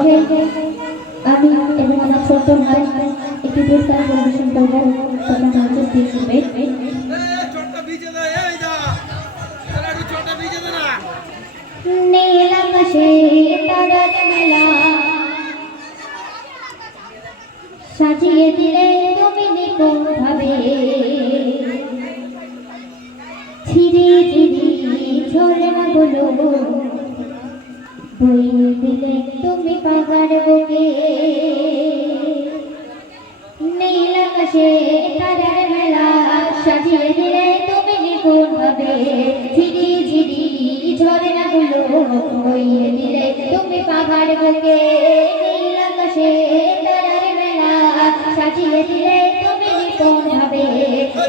আমি এবং আমার ছোট ভাই একটি দুর্গার পরিবেশন করবো। তোমরা মনোযোগ দিয়ে শুনবে। নীল আকাশে তারার মেলা সাজিয়ে দিলে তুমি নিপুণ ভাবে, ছিড়ে ছিড়ি ঝরনা গুলো বইয়ে দিলে তুমি পাহাড় বুকে। নীল আকাশে তারার মেলা সাজিয়ে দিলে তুমি নিপুণ ভাবে, ঝিরি ঝিরি ঝরনা গুলো বইয়ে দিলে তুমি পাহাড় বুকে। নীল আকাশে তারার মেলা সাজিয়ে দিলে তুমি নিপুণ ভাবে,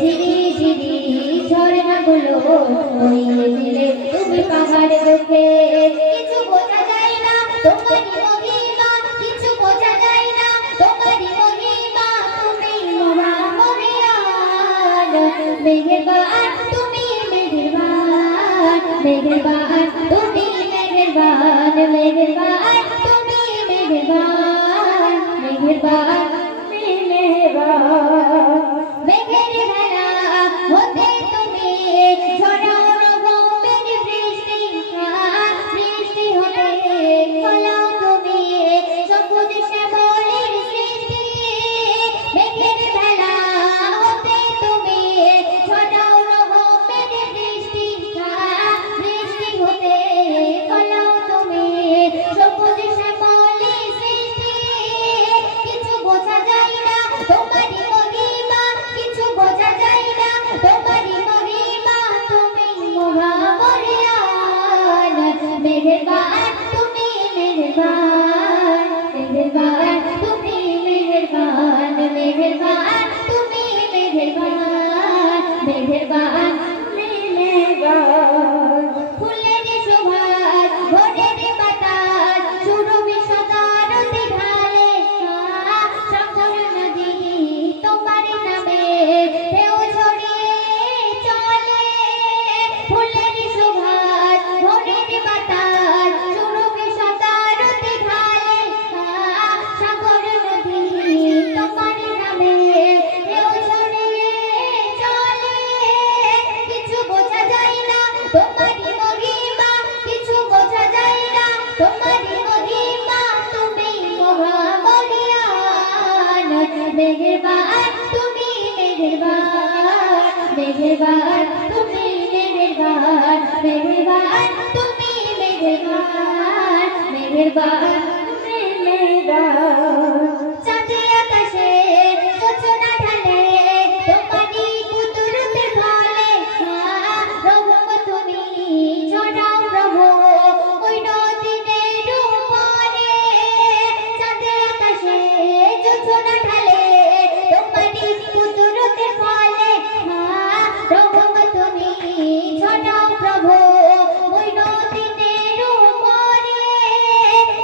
ঝিরি ঝিরি ঝরনা গুলো বইয়ে দিলে তুমি পাহাড় বুকে। কিছু বোঝা যায় না তোমারই মহিমা, কিছু বোঝা যায় না তোমারই মহিমা, তুমি মহামহিয়ান। মেহেরবান তুমি মেহেরবান, মেহেরবান তুমি মেহেরবান, মেহেরবান তুমি মেহেরবান, মেহেরবান তুমি মেহেরবান। মেঘের ভেলা হতে তুমি ঝরাও রহমের বৃষ্টি, বৃষ্টি হতে ফলাও তুমি সবুজ শ্যামলের সৃষ্টি। মেঘের ভেলা হতে তুমি ঝরাও রহমের বৃষ্টি, বৃষ্টি হতে ফলাও তুমি সবুজ শ্যামলের সৃষ্টি। কিছু বোঝা যায় না তোমারই মহিমা, কিছু বোঝা যায় না তোমারই মহিমা, তুমি মহামহিয়ান। মেহেরবান তুমি মেহেরবান, মেহেরবান তুমি মেহেরবান, মেহেরবান তুমি মেহেরবান, মেহেরবান তুমি মেহেরবান। ফুলের সুবাস ভোরের বাতাস সুরভি সদারতি ঢালে, সাগর নদী তোমার নামে ঢেউ ছড়িয়ে চলে। ফুলের সুবাস ভোরের বাতাস সুরভি সদারতি ঢালে, সাগর নদী তোমার নামে ঢেউ ছড়িয়ে চলে। কিছু বোঝা যায় না তোমারই মহিমা, কিছু বোঝা যায় না তোমারই মহিমা, তুমি মহামহিয়ান। মেহেরবান তুমি মেহেরবান, মেহেরবান তুমি মেহেরবান, মেহেরবান তুমি মেহেরবান, মেহেরবান তুমি মেহেরবান। চাঁদে আকাশে জোছনা ঢালে তোমারই কুদরতের ফলে, রহম তুমি ঝরাও প্রভু ওই নদীদের উপরে। চাঁদে আকাশে জোছনা ঢালে তোমারই কুদরতের ফলে, রহম তুমি ঝরাও প্রভু ওই নদীদের উপরে।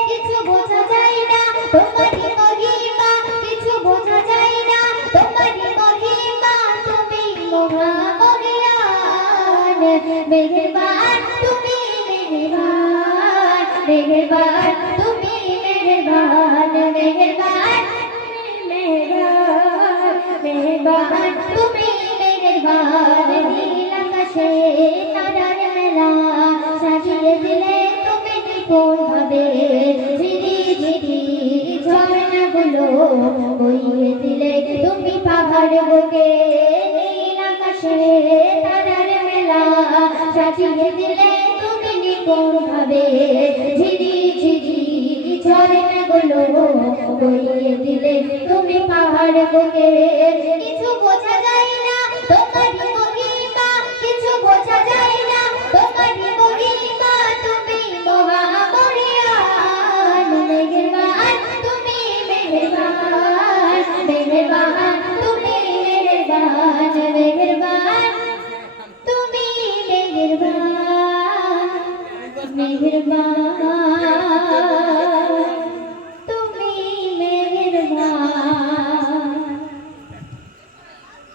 কিছু বোঝা যায় না তোমারই মহিমা, কিছু বোঝা যায় না তোমারই মহিমা, তুমি মহামহিয়ান। মেহেরবান তুমি মেহেরবান, মেহেরবান তুমি মেহেরবান, মেহেরবান তুমি মেহেরবান, মেহেরবান তুমি মেহেরবান। নীল আকাশে তারার মেলা সাজিয়ে দিলে তুমি নিপুণ ভাবে, ঝিরি ঝিরি ঝরনা গুলো বইয়ে দিলে তুমি পাহাড় বুকে। নীল আকাশে তারার মেলা সাজিয়ে দিলে তুমি নিপুণ ভাবে, ঝিরি ঝিরি ঝরনা গুলো বইয়ে দিলে তুমি পাহাড় বুকে। কিছু বোঝা যায় না তোমারই